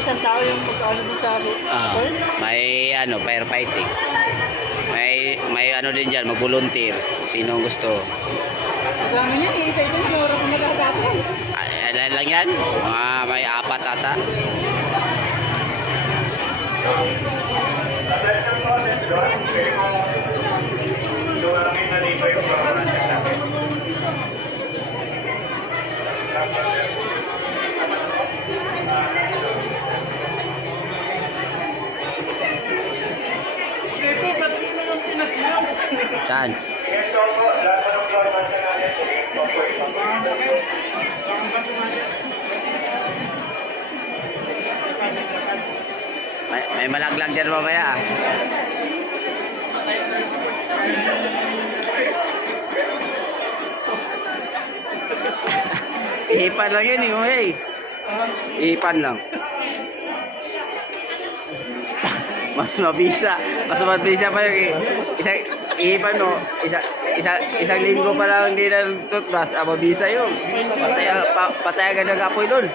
isang tao yung magkano din sa burn? May firefighting. May ano din diyan, mag-volunteer. Sino ang gusto? Dami yan eh, isa-isa siguro kung nagkakapon. Ilan lang yan? May 4 ata. Saan? May malaglag dyan mamaya. Ihipan lang yun eh. Ihipan lang. Mas mabisa pa yung ihipan mo. Isang linggo pa lang hindi na toothbrush. Mabisa yun. Patay agad ang apoy doon.